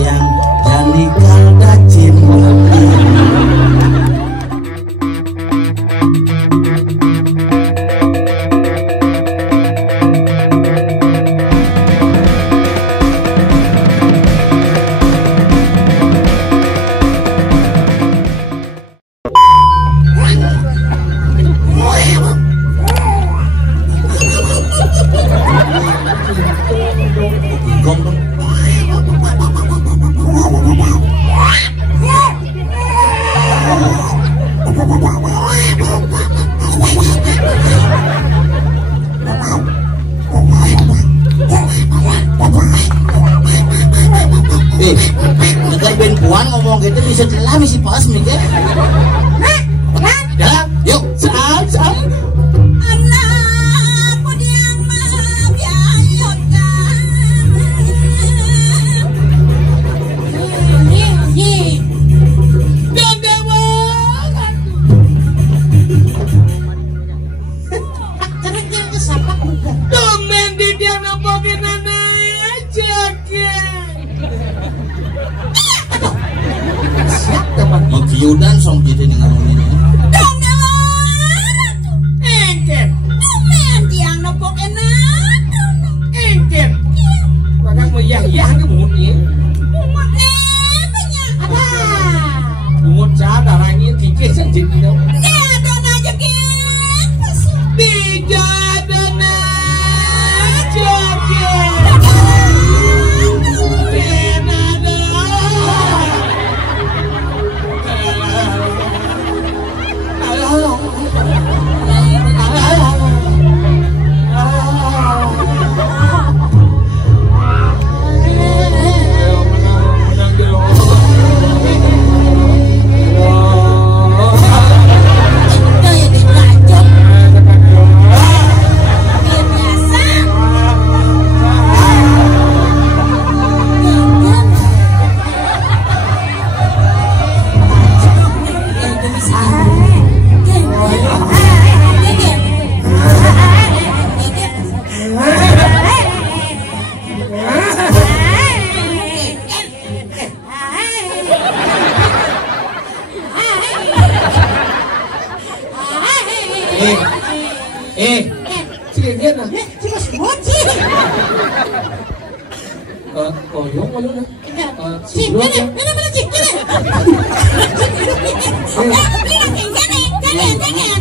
sayang jani kalda cinta. Negar ben puan ngomong gitu bisa celah misi pas mikir. Dah, yuk, saat. Yudan song gitu nih ngomonginnya. Dong nawan. Engket. Tumen tiang nepok enak. Engket. Bakal meyah-yah ke mumutnya. Mumutnya banyak. Apa? Mumut cah darahnya kikis yang jadi dong. Jadon aja kikis. Dijadon aja kikis.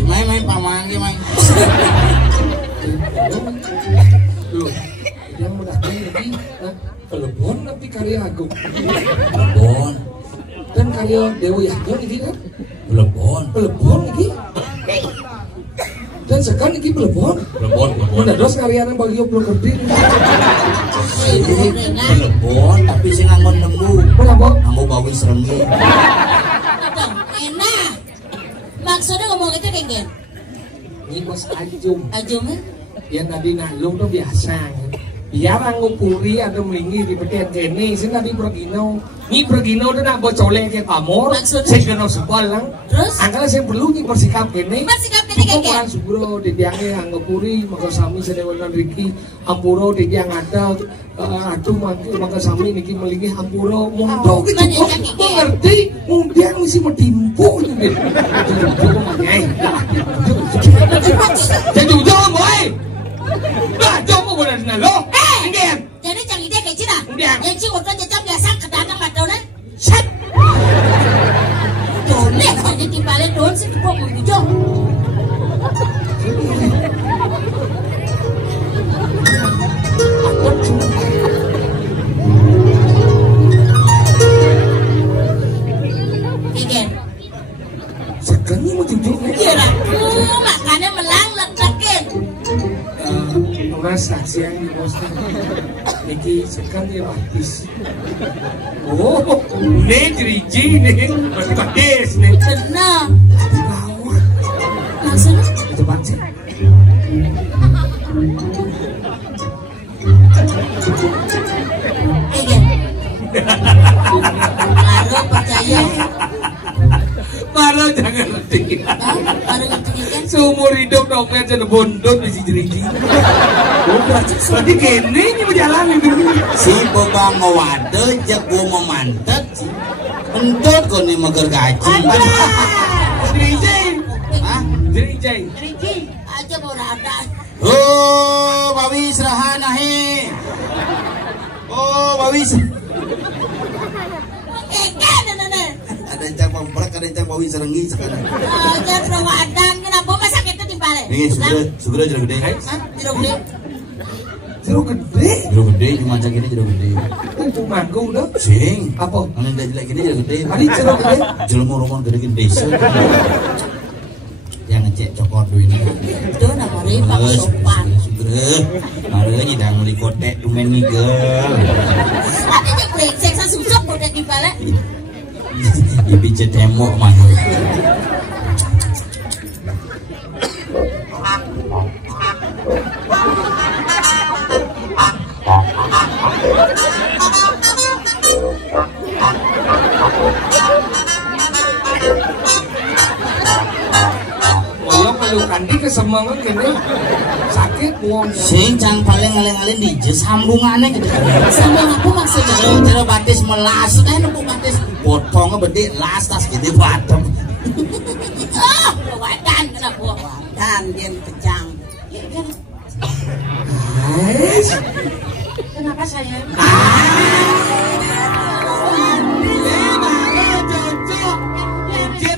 Main paman gimana? Yang mendatang lagi pelebon nanti karya agung. Pelebon. Dan karya Dewi Yahya ini kan? Pelebon. Pelebon lagi. Dan sekarang ini pelebon. Pelebon. Mendados karyanya bagi belum ngerti. Pelebon tapi sih nganggo nemu. Kenapa? Nganggo bawi seremi. Enak. Maksudnya ngomong itu kayak Ini bos Ajum. Ajum kan? Yang tadi nalung tuh biasa. Biar ngupuri atau melingi di petian kene, sih tadi pergino. Ini pergino tuh nak bocolek ke pamor. Saya kena sepal lang. Terus? Angkala saya perlu nih bersikap kene. Bersikap kene kayak Orang subro di tiangnya ngupuri, maka sami sedewalan Riki, ampuro di tiang ada. Aduh maka sami niki melingi ampuro. Mundo gitu. Mengerti? Kemudian mesti mentimpu nih. Jadi ujung boy. Bah, coba gue dari nalo. Jadi jangan dia kayak cina. Enggak. Yang sih waktu jajam biasa kedatangan padonan. Set. Doleh jadi timbalin don sih kok ujung. Sekarang mau jujur. Iya aku makannya melang letakin. Orang saksi yang di poster. Niki sekarang dia batis. Oh, ini diriji nih, berarti batis nih. Benar. Di bawah. Maksudnya? Itu baca. Iya. Baru percaya. Baru lo jangan ngerti. Baru ngerti kan? Seumur hidup dompet jadi bondot di siji-siji. Berarti kene ini berjalan itu. Si bebang ngawade jek gua memantet. Entut kau nih mager gaji. Jerijai. Hah? Jerijai. Riki, aja mau ada. Oh, Bawi serahan ahe. Oh, Bawi. Kan nana. Ada yang cak pamprek, ada yang cak Bawi serenggi sekarang. Aja perawadan, kenapa masa kita di balik? Ini segera jeruk gede. Hah? Jeruk gede. Jeruk gede. Jeruk gede cuma cak ini jeruk gede. Itu mangga udah. Sing. Apa? Anu jelek gini jeruk gede. Tadi jeruk gede. Jelma-rumah gede-gede. Yang ngecek cokor duit ini. Itu namanya pakai sopan. Segera. Ada nyidang meli kotek tumen nigel. Ada yang brengsek susah udah di balik. Ibi cetemok mah. Kalau kandi kesemangan gini sakit buang. Sing cang paling ngaleng-ngaleng di sambungannya gitu. Sambung apa maksudnya? Kalau batis melas, nepuk batis potongnya bede las tas gitu batem. Ah, wadan kenapa? Wadan dia kejang. Kenapa saya?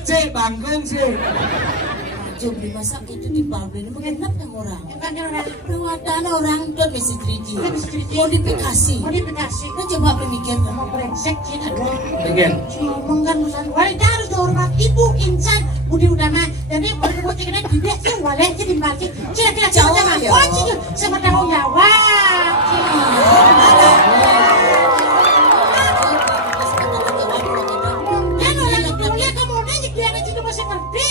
Cek bangkung sih. Jom dimasak itu di pabrik ini mengenap yang orang. Perawatan orang dan mesti 3D. Modifikasi. Kan coba berpikir kamu brengsek cina dong. Again. Ngomong kan urusan wanita harus dihormat. Ibu insan budi utama. Jadi berbuat ceknya tidak sih boleh jadi mati. Cina jauh ya. Oh cina sama tanggung jawab. Dan orang dia kamu nanya dia aja masih ngerti.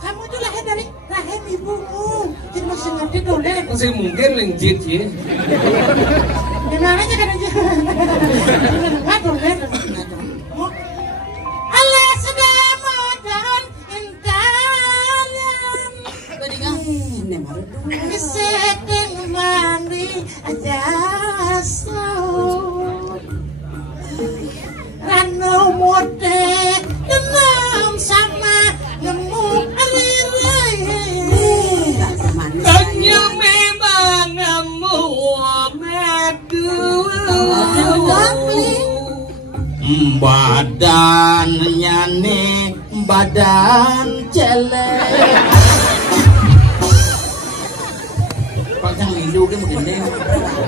Kamu itu lahir dari rahim ibumu, jadi masih ngerti boleh. Masih mungkin lenjit ya. Gimana aja kan aja. Nggak boleh. Allah sedang modal intalan. Sedang mandi aja saud. Rano mode demam sama nemu Hanya memang nemu medu. Badannya nih badan celek. Pantang hidup kan begini.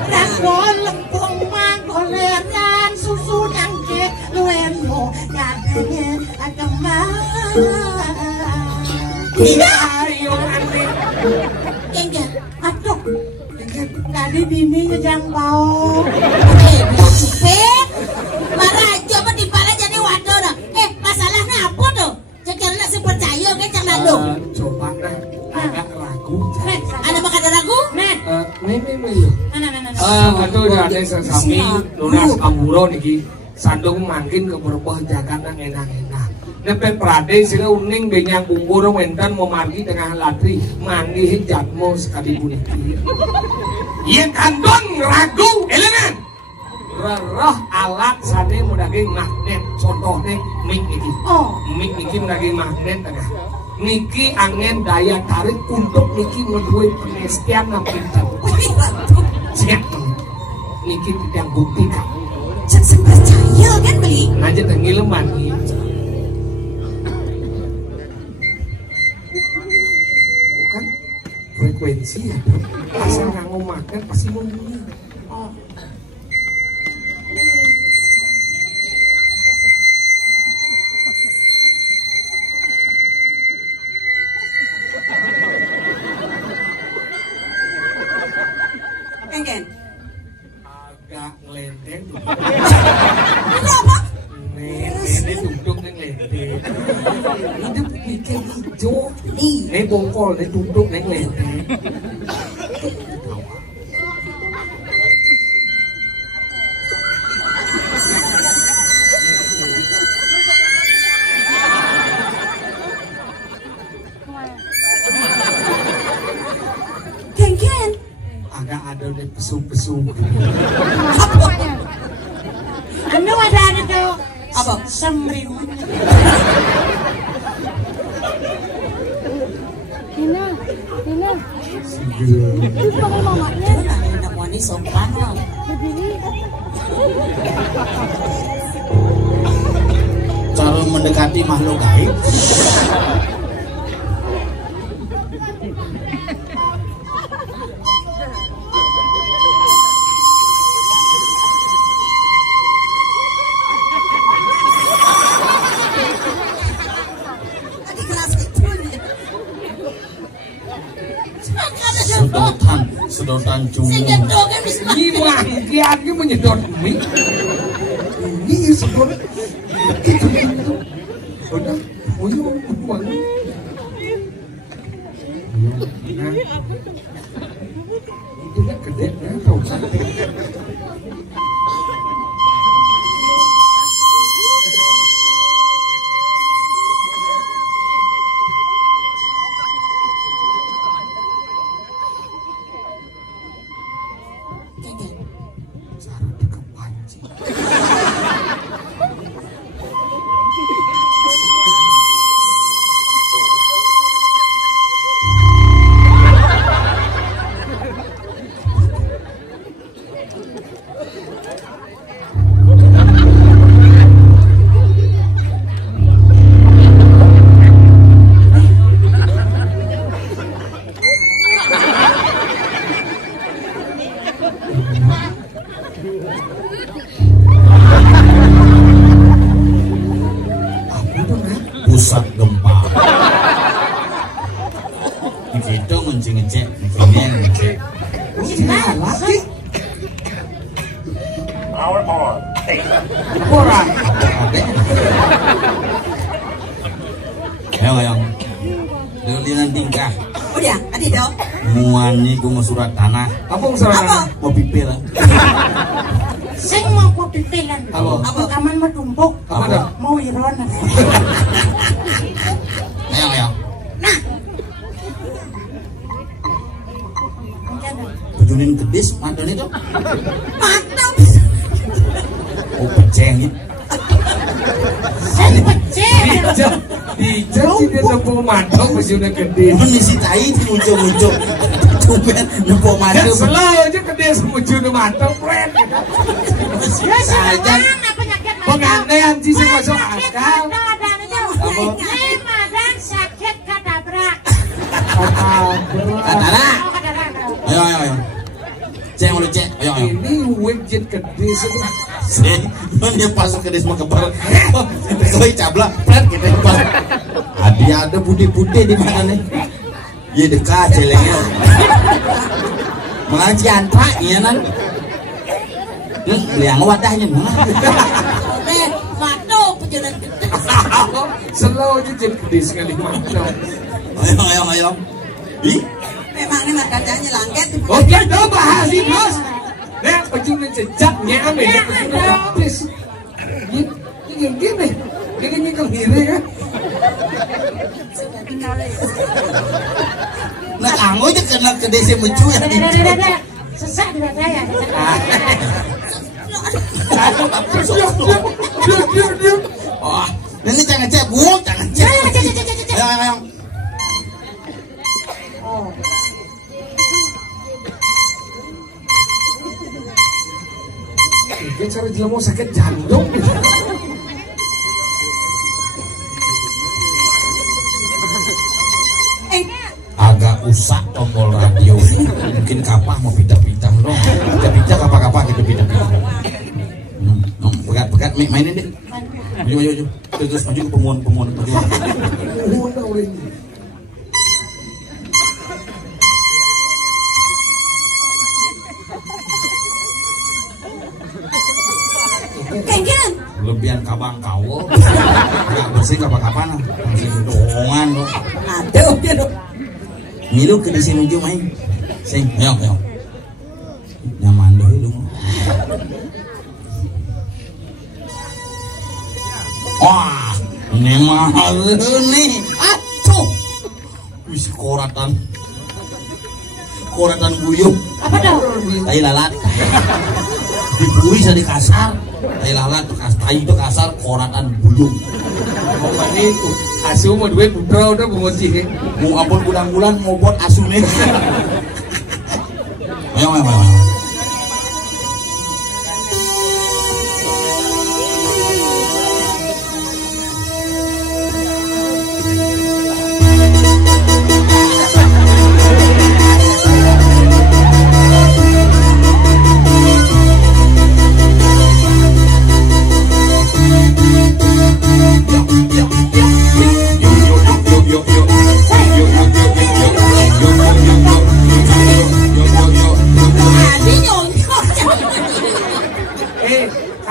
Rangkol lempung mangkoleran susu nangke luenmu katanya akeman. Ayo aneh. Enggak, aduh, Tadi bini ngejang bau. bilang supir, marah aja apa di balik jadi waduh dah. Masalahnya apa tuh? Jangan nak percaya kan jangan lalu. Coba nah, agak ragu. Ada makan ragu? Nih, Nih. Betul ya ada sesami lunas amburo niki sandung mangkin ke berbuah jagaan enak-enak. Nepet prade sila uning benyang bumbur wentan memargi tengah latri mangi jatmo sekali buniki. Yen kandon ragu elemen. Rerah alat sane mudage magnet contohnya mik niki. Mik niki mudage magnet tengah. Niki angin daya tarik untuk niki menduwe penestian nang pinten. Siap. Niki tidak buktikan. Cek percaya kan beli? Ngajet ngileman iki. Bukan frekuensi ya. Asal nganggo magnet pasti membunyi. pengen. Agak ngelenteng. Kenapa? Ini duduk nih ngelenteng. Hidup mikir hijau. Ini bongkol, ini duduk nih ngelenteng. Besuk-besuk. Anu ada tuh. Apa? Semrimun. Tina. Gila. Itu panggil mamanya. Anak wani sopan loh. Berdiri. Cara mendekati makhluk gaib. Tadi kelas itu. Sedotan cuma. Sing gedho kan wis Ini mangkian ini menyedot mie. Ini sedot. Gitu. Udah, bangun. Tidak gede, tahu kan? Pusat gempa. Gitu ngecek, ngecek. Lagi. Power on. Orang. Ayo. Dengan tingkah. Udah, tadi dong. Muani ku mau surat tanah. Apa usaha? Mau pipil. Sing mau pipilan. Apa? Kaman mau tumpuk. Apa dah? Mau iron. Ayo. Nah. Bejunin kedis mantan itu. Mantap. Oh peceng itu. Sing pecah. Dijak sih dia nepuk mantok bejuna gede. Mengisi tai di muncul. Cuman nepuk Ya madu. selalu aja gede semujuna mantok, friend. Ya Saja. penyakit Pengandaian sih sih masuk akal. Apa? Madan sakit kadabrak. Katara. Ayo. Cek mau cek. Ayo. Ini wajib gede sudah. Dia pasok ke desa kebar. Kau cabla, plat kita pas. Ada budi-budi di mana nih? Iya dekat celengnya. Mengaji antra iya nan. Liang wadahnya mana? Deh, waduh pejalan gede. Selalu aja jadi gede sekali mantok. Ayo. Ih, Memang ini makanya langket. Oke, dong bahas ini bos. Nah, pejuna jejaknya ambil dia pejuna gratis. Ini gini, ini kemiri kan? nak kamu aja kena ke desa mencu ya. Sesak di dada ya. Wah, ini jangan cek buang, jangan cek. Ayo. Ini cara jelema sakit jantung. Agak usah tombol radio. Mungkin kapah mau pindah-pindah loh. Pindah-pindah kapah-kapah gitu pindah-pindah. Pegat mainin deh. Maju. Terus maju ke pemohon maju. Kengkiran. Lebihan kabang kau. Enggak bersih kapan-kapan. Masih doongan loh. Aduh. Ngilu ke desa menuju main. Sing, ayo. Nyaman dulu. Wah, ini mahal nih. Aduh. Wis koratan. koratan buyung. Apa tuh? Tai lalat. Dibui jadi kasar. Tai lalat tai itu kasar koratan buyung. Oh ini asu mau duit putra udah mengoci. Mau ampun bulan-bulan mau buat asu nih. Ayo.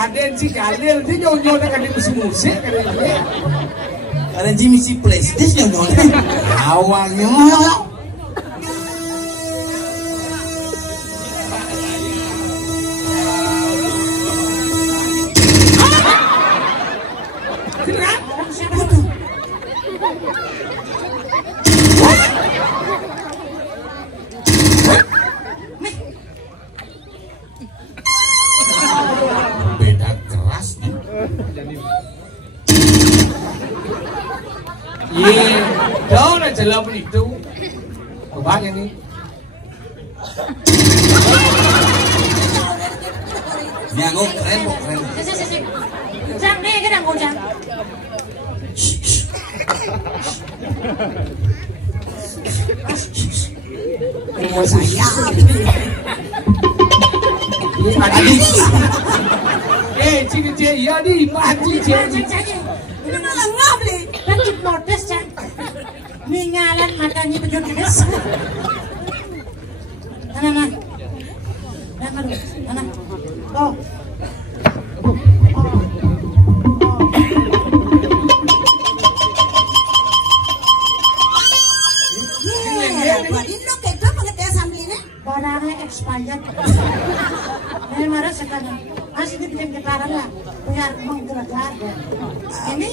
Kaden si kaden dia nyonya kan di musim musik kan dia. Kalian Jimmy si Plastis nyonya. Awangnya. Đó là trở lòng đi tu của bác em đi. Nhà ngô keren kok keren. Jang nih cái đằng ngồi jang. Chị iya đi ba chị. Ini malah ngabli. Kan hipnotis Jang. Ningalan matanya bejudes. Mana. Oh. Barangnya expired. Ini marah sekarang. Masih bikin getaran lah. Biar menggerak. Ini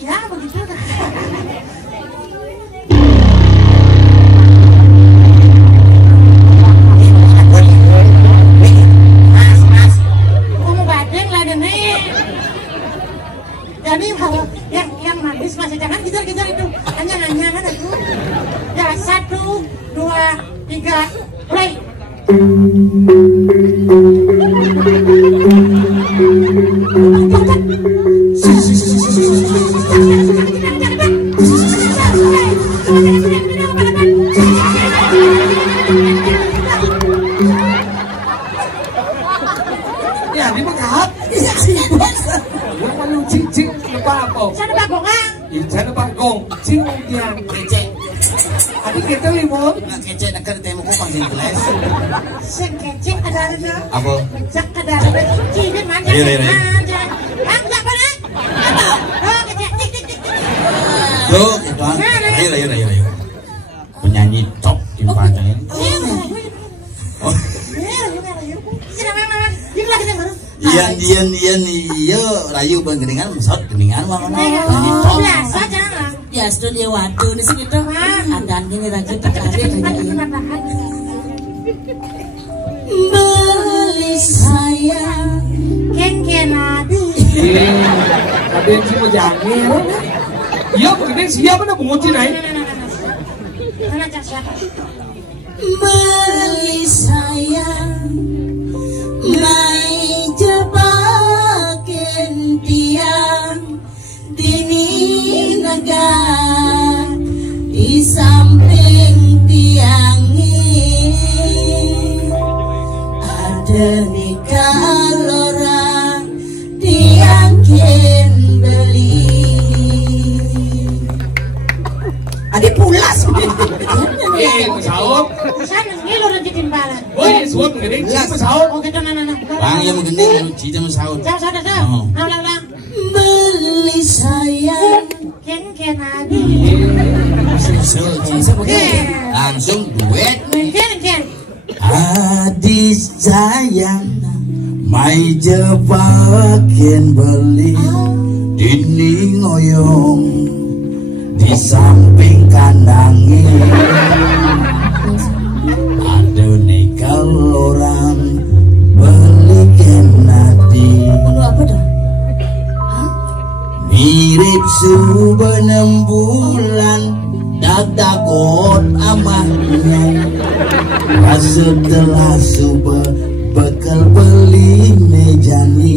ya begitu. Jadi kalau yang manis masih jangan kejar-kejar itu, hanya kan itu. Ya 1, 2, 3, play. Ya di Mekah. Cing apa? Sana bagongan. Iya, sana bagong. Cing yang Kece. adik kita limon. Nggak kece dekat temu kok pangsil gelas. Sing kecil ada ada. Apa? Jak ada ada. Cini mana? Ayo. Bang, jak mana? Oh, kecil. Tuh, itu an. Ayo. Penyanyi top di Padang. Oh. Iyan rayu pengeningan mesot geningan mah penyanyi top. Biasa jangan. Ya studio waduh di situ adan gini raja terkari beli saya Ken adi. Kaden si mau jangil. Iya, kaden siapa nak menguci naik? Mana jak siapa? beli saya mai jebakin tiang dini naga di samping tiang ini ada nikah lora tiang ken beli Adik pulas. Sahur. Sana ngilur aja timbalan. Woi, suap ngering, siapa sahur? Oh gitu nana. Bang yang menggening cita sahur. Jauh sudah tuh. Oh. Ulang. beli saya Ken adi. Langsung duet. Ken. Adik sayang mai jebakin beli dini ngoyong di samping kandangnya subuh 6 bulan dagot amahnya. Setelah subuh bekal beli mejani.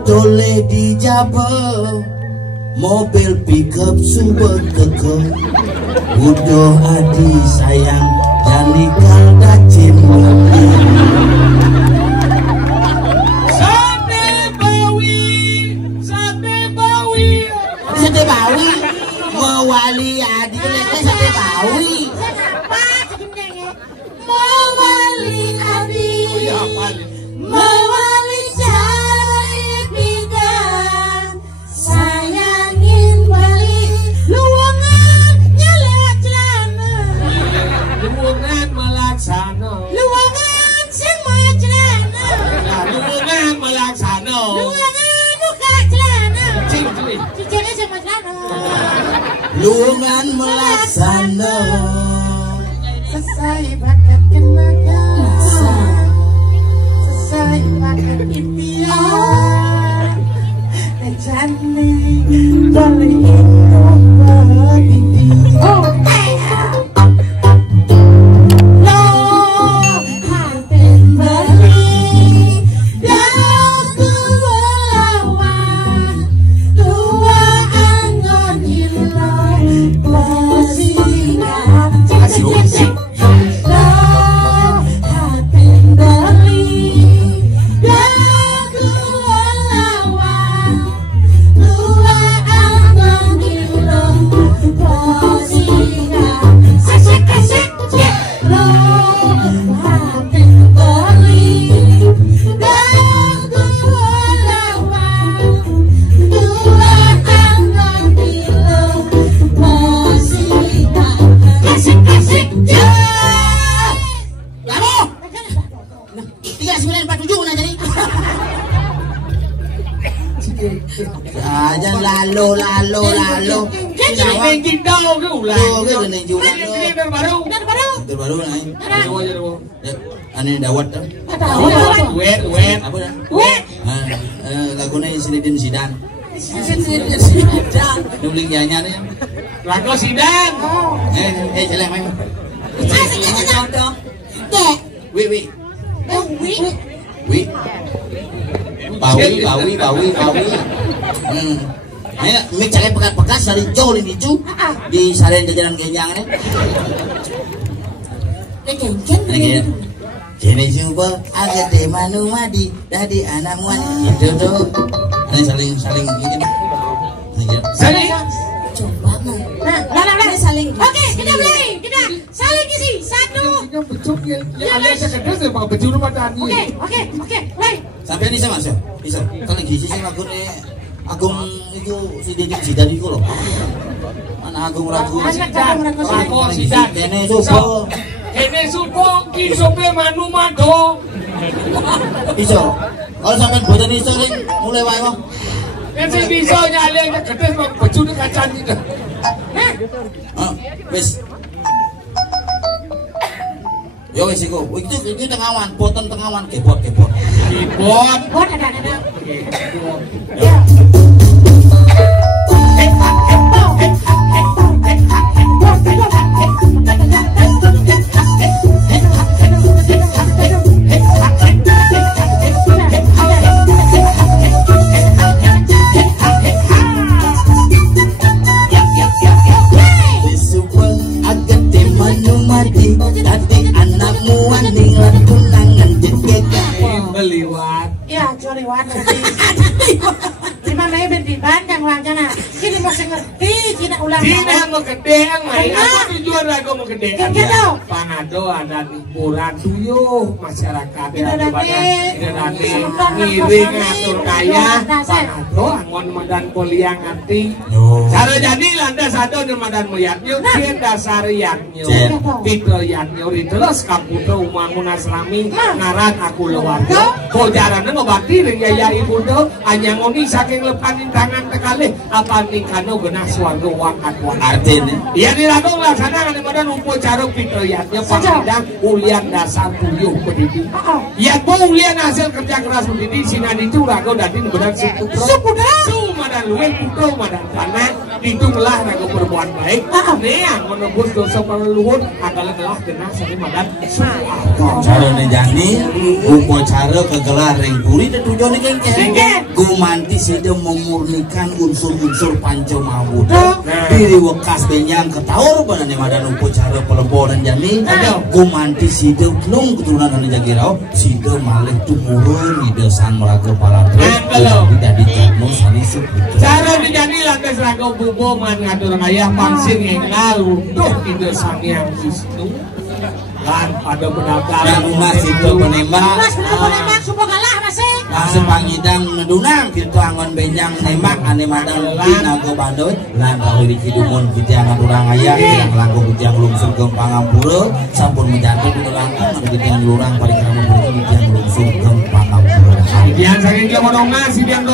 Tole di Jawa mobil pickup subuh keke. Udah adi sayang jani kalda cimoli. Sate Bawi mewali adi lete Sate Bawi. Mewali adi, mewali cari bidang, sayangin balik luangan nyala celana. Luangan melaksana. Luangan semua celana. Luangan melaksana. Luangan buka celana. Cincin. Cincinnya sama celana. Luangan melaksana. Selesai bakat kenangan, selesai bakat impian, jani balik hidup berdiri. Oh, Lo hati beli dan kelawan dua angon hilang bersinggah. Lo hati beli dan kelawan dua angon hilang bersinggah. Asik asik. Lo hati beli dan kelawan dua angon hilang bersinggah. Asik asik. Kamu 3947 nah jadi. Jangan lalu. Ini cindau ke ulang. Tuh, ke gini juga. Ini terbaru. Terbaru naik. Ayo aja dulu. Aneh dawat dah. Wet. Apa dah? Lagunya Silidin Sidan. Nuling nyanyi nih. Lagu sidang. Jalan main. Wi. Bawi. Ayo, mik cari bekas dari jauh ini cu di saren jajanan kenyang nih. Kini coba agak deh manu madi dari anak muan itu tuh. Ini saling gini. Saling. Coba nah, saling. Oke, kita mulai. Kita saling isi. 1. Yang betul ya. Alias sekedar pak betul rumah tani. Oke. Mulai. Sampai ini sama sih. Bisa. Kalau gizi sih Agung itu si Deddy Sidan itu loh. Anak Agung Ragu. Lagu sidang. Kene supo. Kene supo ki sope manu mado. Bisa. Kalau sampai boten iso ring mulai wae kok. Kan sing bisa nyali aja gedes pak betul kacan itu. Wis. Yo wis iku. Iki tengawan, boten tengawan kebot. Keyboard. Ada. Ya. Beliwat. ya curiwan di mana ya ben di Bandung wajana kini masih ngerti Cina ulang Cina mau gede yang main apa tujuan lagu mau gede Gede. Panado ada hiburan tuyuh masyarakat daripada ngiring ngatur kaya Panado angon medan kuliah ngerti cara jadi landas ada di medan melihatnya dia dasar yaknya titel yaknya terus kaputo umangun aslami ngaran aku lewarga kojarannya ngobati dengan yaya ibu do hanya ngoni saking lepanin tangan tekali apa nikano genah swarga wakat artinya ya dilakukan laksanakan daripada numpu cara fitriyatnya pangidang ulian dasar puyuh pendidik ya ulian hasil kerja keras pendidik sinan itu rago dadi benar sumadan luwih putu madan kanan itu melah rago berbuat baik neang menembus dosa leluhur akal telah genah sari madan cara nejani upacara kegelar ring puri dan tujuan kengke gumanti sudah memurnikan unsur-unsur pancamawuda diri wekas benyang ketaur banane madan upacara pelebonan jani gumanti sudah belum keturunan dan jagirau sudah malih tumurun di desan meraga palatre tidak dicatno sanisuk cara dijani lantas raga bubo mengatur ayah pangsir yang lalu tuh di desan yang Wisnu kan ada pendaftaran yang masih itu penembak supaya kalah masih langsung pangidang ngedunang gitu angon benjang nembak ane madang dina go badoy lan kahiri kidumun bijang aturang aya yang lagu bijang lungsur ke Pangampura sampun menjatuh di langkung bijang lurang parikrama berarti bijang lungsur ke Pangampura yang saking dia monongna si biang